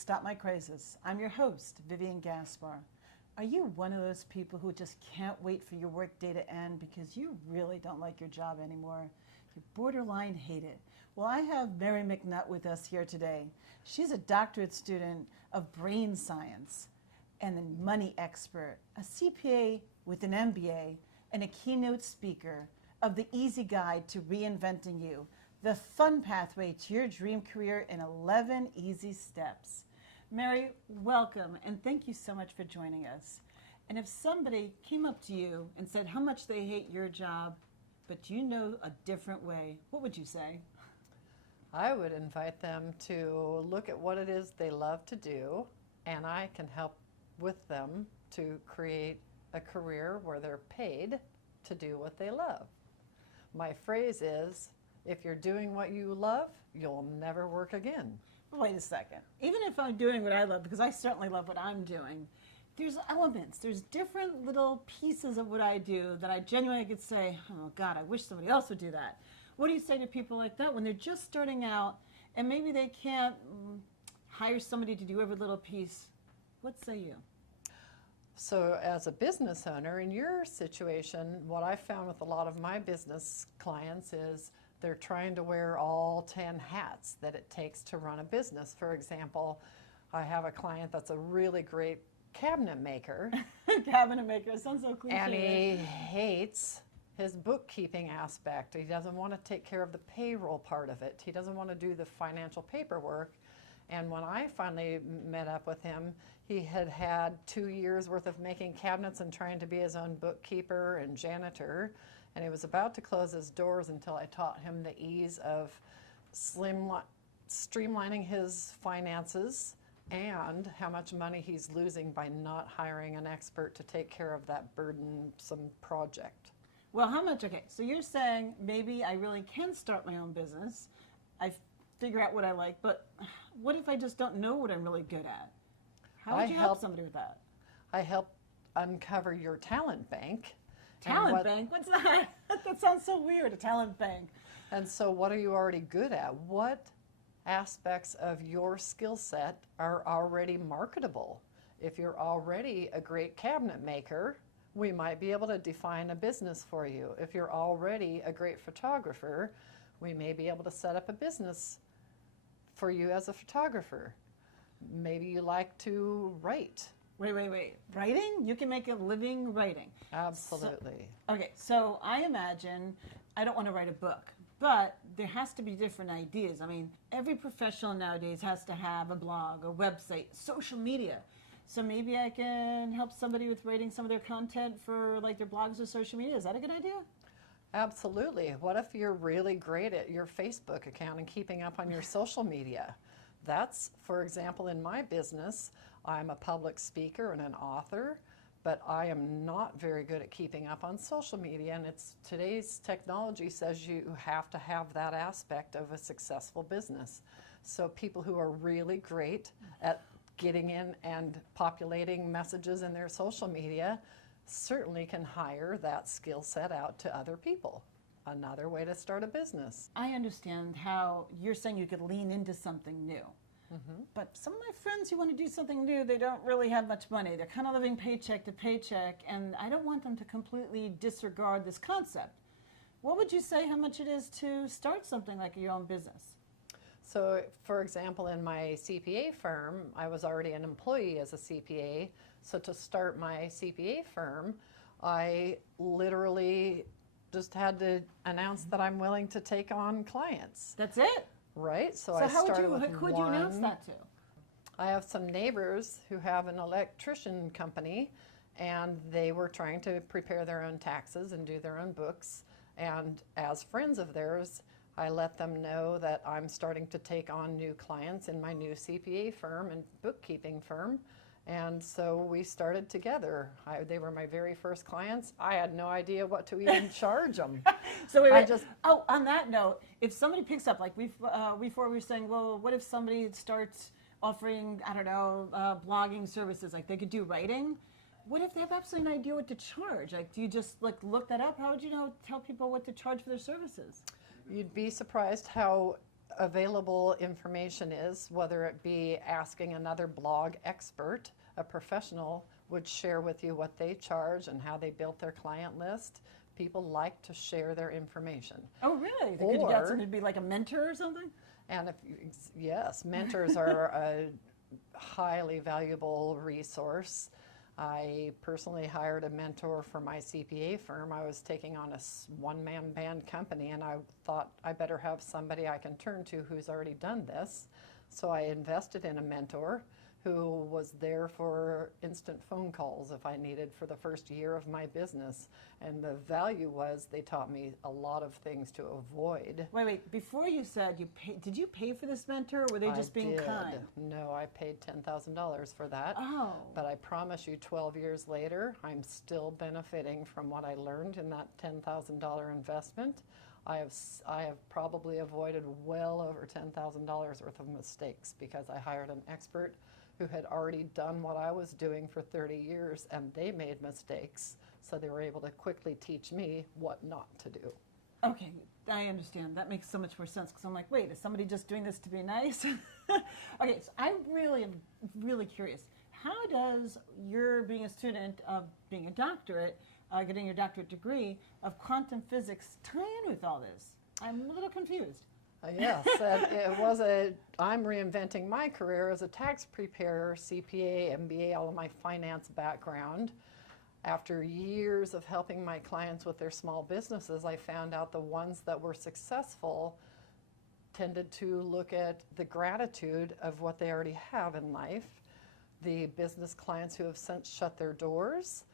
Stop My Crisis. I'm your host, Vivian Gaspar. Are you one of those people who just can't wait for your work day to end because you really don't like your job anymore? You borderline hate it. Well, I have Merry McNutt with us here today. She's a doctorate student of brain science and a money expert, a CPA with an MBA, and a keynote speaker of the Easy Guide to Reinventing You, the fun pathway to your dream career in 11 easy steps. Merry, welcome, and thank you so much for joining us. And if somebody came up to you and said how much they hate your job, but you know a different way, what would you say? I would invite them to look at what it is they love to do, and I can help with them to create a career where they're paid to do what they love. My phrase is, if you're doing what you love, you'll never work again. Wait a second. Even if I'm doing what I love, because I certainly love what I'm doing, there's elements, there's different little pieces of what I do that I genuinely could say, oh God, I wish somebody else would do that. What do you say to people like that when they're just starting out and maybe they can't hire somebody to do every little piece? What say you? So as a business owner, in your situation, what I found with a lot of my business clients is they're trying to wear all 10 hats that it takes to run a business. For example, I have a client that's a really great cabinet maker. Cabinet maker, it sounds so cliche. And he hates his bookkeeping aspect. He doesn't want to take care of the payroll part of it. He doesn't want to do the financial paperwork. And when I finally met up with him, he had had 2 years worth of making cabinets and trying to be his own bookkeeper and janitor. And he was about to close his doors until I taught him the ease of streamlining his finances and how much money he's losing by not hiring an expert to take care of that burdensome project. Well, how much? Okay, so you're saying maybe I really can start my own business. I figure out what I like, but what if I just don't know what I'm really good at? How would you help somebody with that? I help uncover your talent bank. Talent bank? What's that? That sounds so weird, a talent bank. And so what are you already good at? What aspects of your skill set are already marketable? If you're already a great cabinet maker, we might be able to define a business for you. If you're already a great photographer, we may be able to set up a business for you as a photographer. Maybe you like to write. Wait. Writing? You can make a living writing. Absolutely. So I imagine, I don't want to write a book, but there has to be different ideas. I mean, every professional nowadays has to have a blog, a website, social media. So maybe I can help somebody with writing some of their content for like their blogs or social media. Is that a good idea? Absolutely. What if you're really great at your Facebook account and keeping up on your social media? That's, for example, in my business, I'm a public speaker and an author, but I am not very good at keeping up on social media, and today's technology says you have to have that aspect of a successful business. So people who are really great at getting in and populating messages in their social media certainly can hire that skill set out to other people. Another way to start a business. I understand how you're saying you could lean into something new. Mm-hmm. But some of my friends who want to do something new, they don't really have much money. They're kind of living paycheck to paycheck, and I don't want them to completely disregard this concept. What would you say how much it is to start something like your own business? So, for example, in my CPA firm, I was already an employee as a CPA. So to start my CPA firm, I literally just had to announce that I'm willing to take on clients. That's it? Right? So I how started with who would you announce that to? I have some neighbors who have an electrician company, and they were trying to prepare their own taxes and do their own books. And as friends of theirs, I let them know that I'm starting to take on new clients in my new CPA firm and bookkeeping firm. And so we started together. They were my very first clients. I had no idea what to even charge them. So on that note, if somebody picks up, like before we were saying, well, what if somebody starts offering, I don't know, blogging services, like they could do writing? What if they have absolutely no idea what to charge? Like, do you just like look that up? How would you tell people what to charge for their services? You'd be surprised how available information is, whether it be asking another blog expert, a professional would share with you what they charge and how they built their client list. People like to share their information. Oh, really? Could you get somebody to be like a mentor or something? And yes, mentors are a highly valuable resource. I personally hired a mentor for my CPA firm. I was taking on a one-man band company, and I thought I better have somebody I can turn to who's already done this. So I invested in a mentor who was there for instant phone calls if I needed for the first year of my business. And the value was they taught me a lot of things to avoid. Wait. Before you said you paid, did you pay for this mentor, or were they just being kind? No, I paid $10,000 for that. Oh. But I promise you, 12 years later, I'm still benefiting from what I learned in that $10,000 investment. I have probably avoided well over $10,000 worth of mistakes because I hired an expert who had already done what I was doing for 30 years, and they made mistakes, so they were able to quickly teach me what not to do. Okay, I understand. That makes so much more sense, because I'm like, wait, is somebody just doing this to be nice? Okay, so I really am really curious. How does your being a student of being a doctorate, getting your doctorate degree of quantum physics tie in with all this? I'm a little confused. Yes, I'm reinventing my career as a tax preparer, CPA, MBA, all of my finance background. After years of helping my clients with their small businesses, I found out the ones that were successful tended to look at the gratitude of what they already have in life. The business clients who have since shut their doors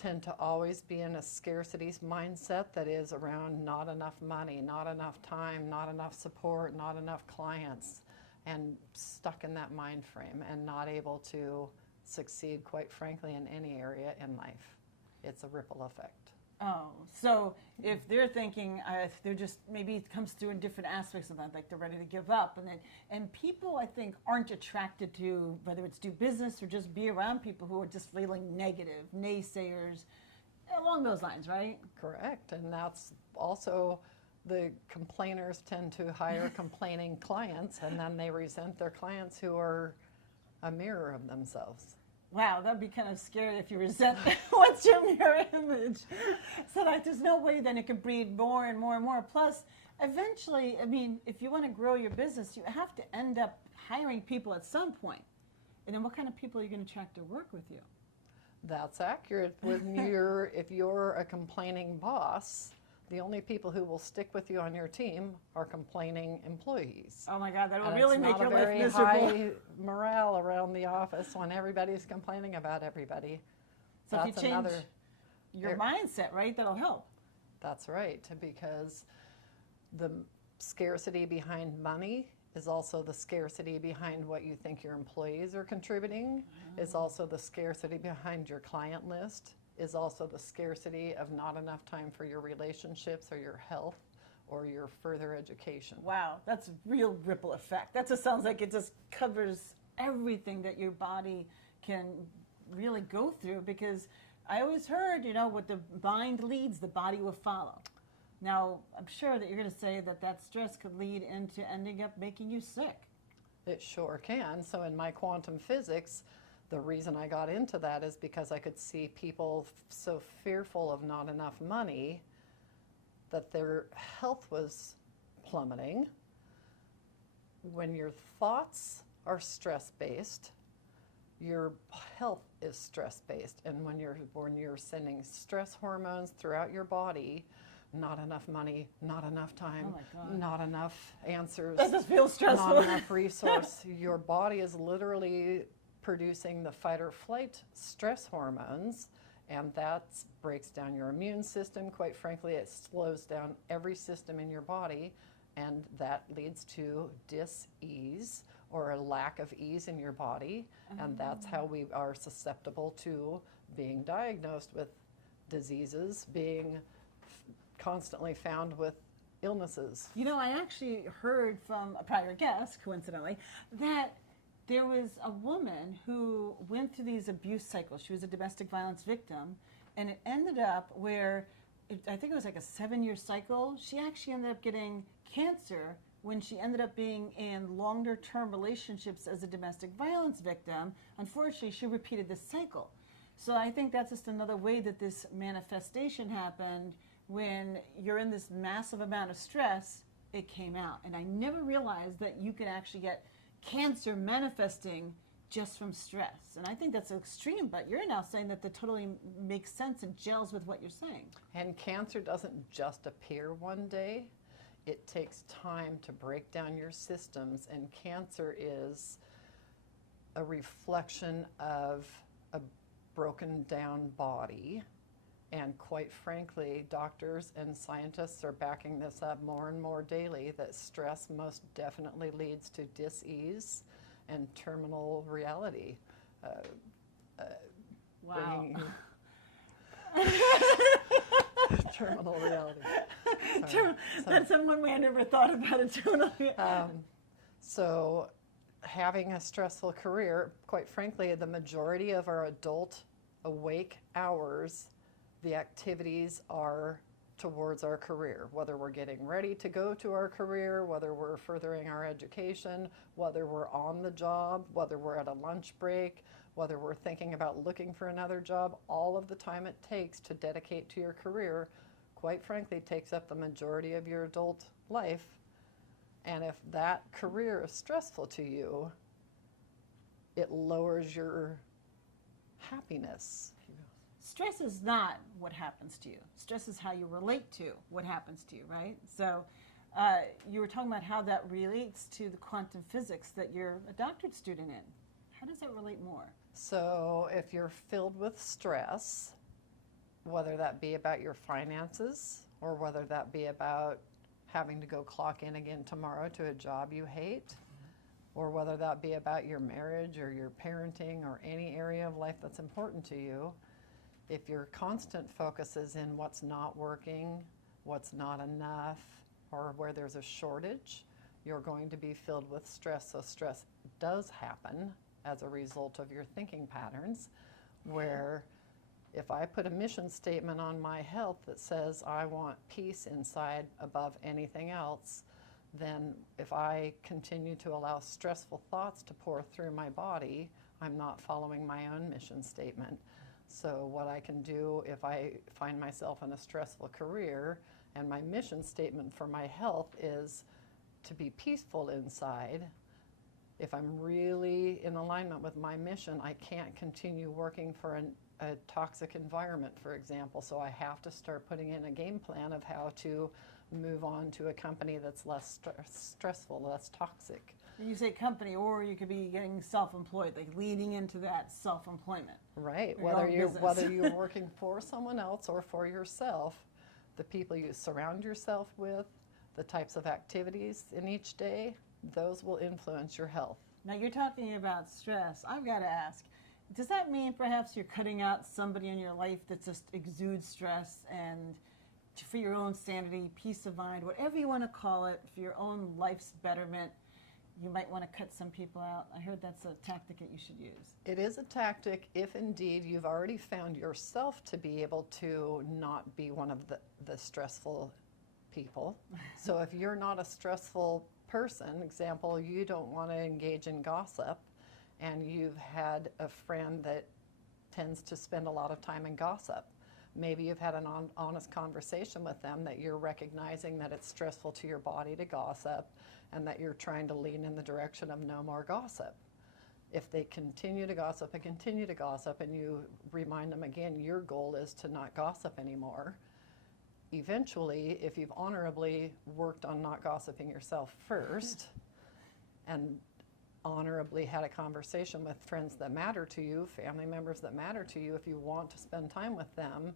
tend to always be in a scarcity mindset that is around not enough money, not enough time, not enough support, not enough clients, and stuck in that mind frame and not able to succeed, quite frankly, in any area in life. It's a ripple effect. Oh, so if they're thinking, if they're just, maybe it comes through in different aspects of that, like they're ready to give up, and people, I think, aren't attracted to, whether it's do business or just be around people who are just feeling negative, naysayers, along those lines, right? Correct, and that's also the complainers tend to hire complaining clients, and then they resent their clients who are a mirror of themselves. Wow, that'd be kind of scary if you resent what's your mirror image. So like, there's no way then it can breed more and more and more. Plus, eventually, I mean, if you want to grow your business, you have to end up hiring people at some point. And then what kind of people are you going to attract to work with you? That's accurate. If you're a complaining boss, the only people who will stick with you on your team are complaining employees. Oh my God, that will And really make your life miserable. It's not a very high morale around the office when everybody's complaining about everybody. So if you change your mindset, right, that'll help. That's right, because the scarcity behind money is also the scarcity behind what you think your employees are contributing, is also the scarcity behind your client list, is also the scarcity of not enough time for your relationships or your health or your further education. Wow, that's a real ripple effect. That just sounds like it just covers everything that your body can really go through, because I always heard, what the mind leads, the body will follow. Now, I'm sure that you're going to say that stress could lead into ending up making you sick. It sure can. So in my quantum physics, the reason I got into that is because I could see people so fearful of not enough money that their health was plummeting. When your thoughts are stress-based, your health is stress-based. And when you're sending stress hormones throughout your body, not enough money, not enough time, not enough answers, that just feels stressful. Not enough resource, your body is literally producing the fight or flight stress hormones, and that breaks down your immune system. Quite frankly, it slows down every system in your body, and that leads to dis-ease or a lack of ease in your body, and that's how we are susceptible to being diagnosed with diseases, being constantly found with illnesses. I actually heard from a prior guest, coincidentally, that there was a woman who went through these abuse cycles. She was a domestic violence victim, and it ended up where, I think it was like a 7-year cycle, she actually ended up getting cancer when she ended up being in longer term relationships as a domestic violence victim, unfortunately, she repeated this cycle. So I think that's just another way that this manifestation happened. When you're in this massive amount of stress, it came out. And I never realized that you can actually get cancer manifesting just from stress. And I think that's extreme, but you're now saying that totally makes sense and gels with what you're saying. And cancer doesn't just appear one day. It takes time to break down your systems, and cancer is a reflection of a broken down body. And quite frankly, doctors and scientists are backing this up more and more daily, that stress most definitely leads to dis-ease and terminal reality. Wow. Terminal reality. That's one way I never thought about it. So having a stressful career, quite frankly, the majority of our adult awake hours, the activities are towards our career, whether we're getting ready to go to our career, whether we're furthering our education, whether we're on the job, whether we're at a lunch break, whether we're thinking about looking for another job. All of the time it takes to dedicate to your career, quite frankly, takes up the majority of your adult life. And if that career is stressful to you, it lowers your happiness. Stress is not what happens to you. Stress is how you relate to what happens to you, right? So you were talking about how that relates to the quantum physics that you're a doctorate student in. How does that relate more? So if you're filled with stress, whether that be about your finances or whether that be about having to go clock in again tomorrow to a job you hate, or whether that be about your marriage or your parenting or any area of life that's important to you, if your constant focus is in what's not working, what's not enough, or where there's a shortage, you're going to be filled with stress. So stress does happen as a result of your thinking patterns, where if I put a mission statement on my health that says I want peace inside above anything else, then if I continue to allow stressful thoughts to pour through my body, I'm not following my own mission statement. So what I can do if I find myself in a stressful career and my mission statement for my health is to be peaceful inside, if I'm really in alignment with my mission, I can't continue working for a toxic environment, for example. So I have to start putting in a game plan of how to move on to a company that's less stressful, less toxic. You say company, or you could be getting self-employed, like leading into that self-employment. Right. Whether you're working for someone else or for yourself, the people you surround yourself with, the types of activities in each day, those will influence your health. Now you're talking about stress. I've got to ask, does that mean perhaps you're cutting out somebody in your life that just exudes stress, and for your own sanity, peace of mind, whatever you want to call it, for your own life's betterment, you might want to cut some people out? I heard that's a tactic that you should use. It is a tactic if indeed you've already found yourself to be able to not be one of the stressful people. So if you're not a stressful person, example, you don't want to engage in gossip, and you've had a friend that tends to spend a lot of time in gossip. Maybe you've had an honest conversation with them that you're recognizing that it's stressful to your body to gossip, and that you're trying to lean in the direction of no more gossip. If they continue to gossip and you remind them again, your goal is to not gossip anymore. Eventually, if you've honorably worked on not gossiping yourself first and honorably had a conversation with friends that matter to you, family members that matter to you, if you want to spend time with them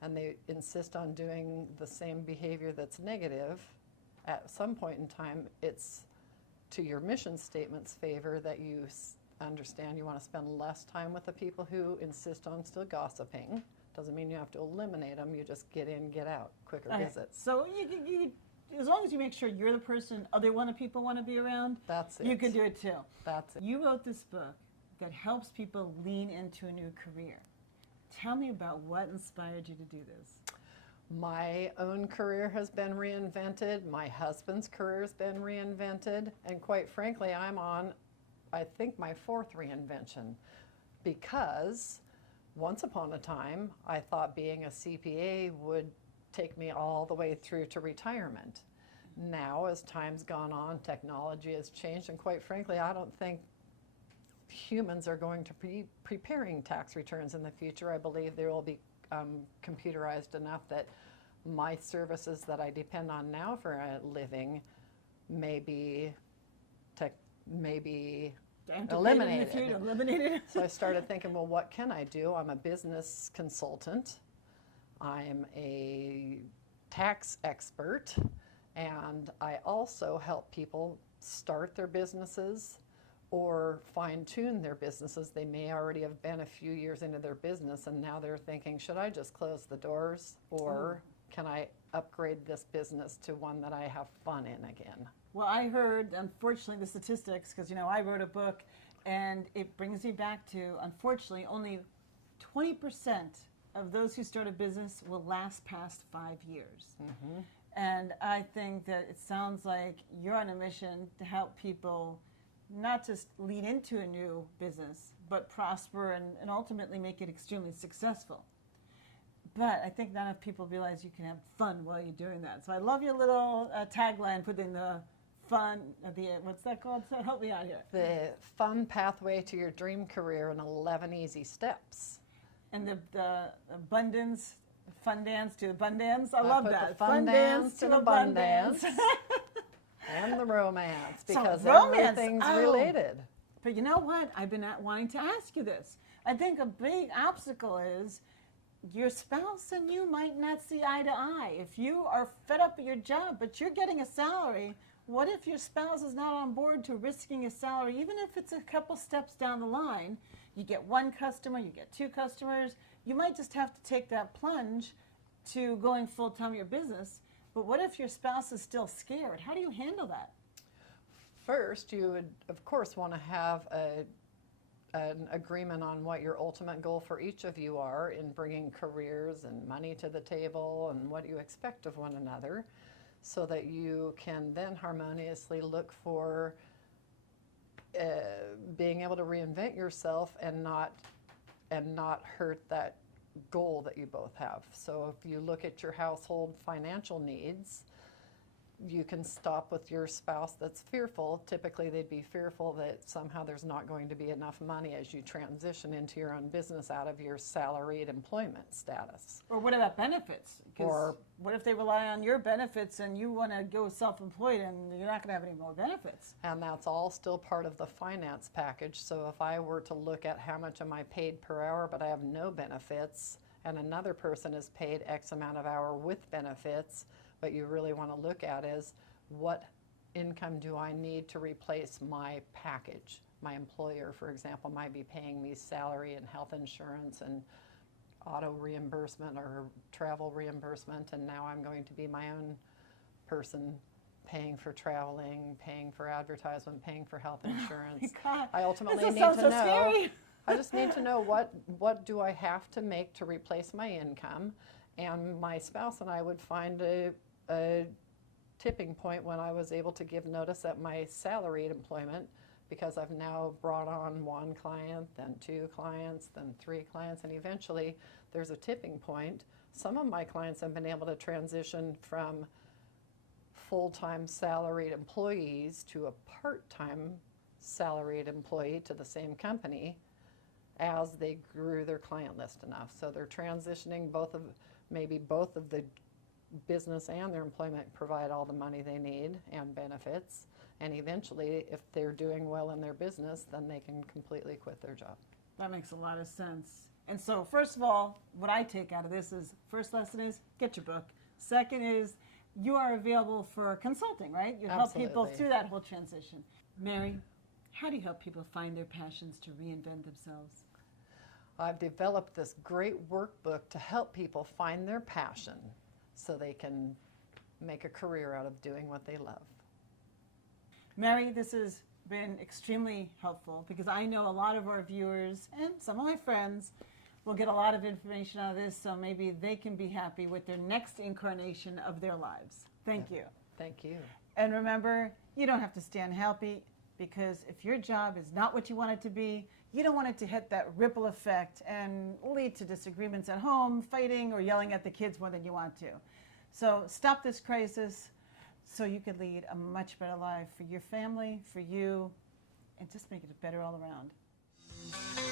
and they insist on doing the same behavior that's negative, at some point in time, it's to your mission statement's favor that you understand you want to spend less time with the people who insist on still gossiping. Doesn't mean you have to eliminate them, you just get in, get out, quicker visits. So you as long as you make sure you're the person other people want to be around, that's it. You can do it too. That's it. You wrote this book that helps people lean into a new career. Tell me about what inspired you to do this. My own career has been reinvented. My husband's career has been reinvented. And quite frankly, I'm on, I think, my fourth reinvention, because once upon a time, I thought being a CPA would take me all the way through to retirement. Now, as time's gone on, technology has changed, and quite frankly, I don't think humans are going to be preparing tax returns in the future. I believe they will be computerized enough that my services that I depend on now for a living may be eliminated. So I started thinking, well, what can I do? I'm a business consultant. I'm a tax expert, and I also help people start their businesses or fine-tune their businesses. They may already have been a few years into their business, and now they're thinking, should I just close the doors, or can I upgrade this business to one that I have fun in again? Well, I heard, unfortunately, the statistics, because, I wrote a book, and it brings me back to, unfortunately, only 20% of those who start a business will last past 5 years. Mm-hmm. And I think that it sounds like you're on a mission to help people not just lead into a new business, but prosper and ultimately make it extremely successful. But I think not enough people realize you can have fun while you're doing that. So I love your little tagline, putting the fun, what's that called? So help me out here. The fun pathway to your dream career in 11 easy steps. And the abundance, fun dance to abundance. I love that. The fun dance to abundance. And the romance, because everything's related. But you know what? I've been wanting to ask you this. I think a big obstacle is your spouse and you might not see eye to eye. If you are fed up with your job, but you're getting a salary, what if your spouse is not on board to risking a salary, even if it's a couple steps down the line? You get one customer, you get two customers. You might just have to take that plunge to going full-time in your business. But what if your spouse is still scared? How do you handle that? First, you would, of course, want to have an agreement on what your ultimate goal for each of you are in bringing careers and money to the table, and what you expect of one another, so that you can then harmoniously look for being able to reinvent yourself and not hurt that goal that you both have. So if you look at your household financial needs, you can stop with your spouse that's fearful. Typically they'd be fearful that somehow there's not going to be enough money as you transition into your own business out of your salaried employment status. Or what about benefits? Or what if they rely on your benefits and you want to go self-employed and you're not going to have any more benefits? And that's all still part of the finance package. So if I were to look at how much am I paid per hour, but I have no benefits, and another person is paid X amount of hour with benefits, what you really want to look at is, what income do I need to replace my package? My employer, for example, might be paying me salary and health insurance and auto reimbursement or travel reimbursement, and now I'm going to be my own person paying for traveling, paying for advertisement, paying for health insurance. Oh my God. I ultimately this need sounds to so know. Scary. I just need to know what do I have to make to replace my income, and my spouse and I would find a tipping point when I was able to give notice at my salaried employment, because I've now brought on one client, then two clients, then three clients, and eventually there's a tipping point. Some of my clients have been able to transition from full-time salaried employees to a part-time salaried employee to the same company as they grew their client list enough. So they're transitioning both of the business and their employment provide all the money they need and benefits, and eventually if they're doing well in their business, then they can completely quit their job. That makes a lot of sense. And so first of all, what I take out of this is, first lesson is get your book. Second is you are available for consulting, right? You help people through that whole transition. Mary, how do you help people find their passions to reinvent themselves? I've developed this great workbook to help people find their passion so they can make a career out of doing what they love. Mary, this has been extremely helpful, because I know a lot of our viewers and some of my friends will get a lot of information out of this, so maybe they can be happy with their next incarnation of their lives. Thank you. Thank you. And remember, you don't have to stay unhappy, because if your job is not what you want it to be, you don't want it to hit that ripple effect and lead to disagreements at home, fighting, or yelling at the kids more than you want to. So stop this crisis so you can lead a much better life for your family, for you, and just make it better all around.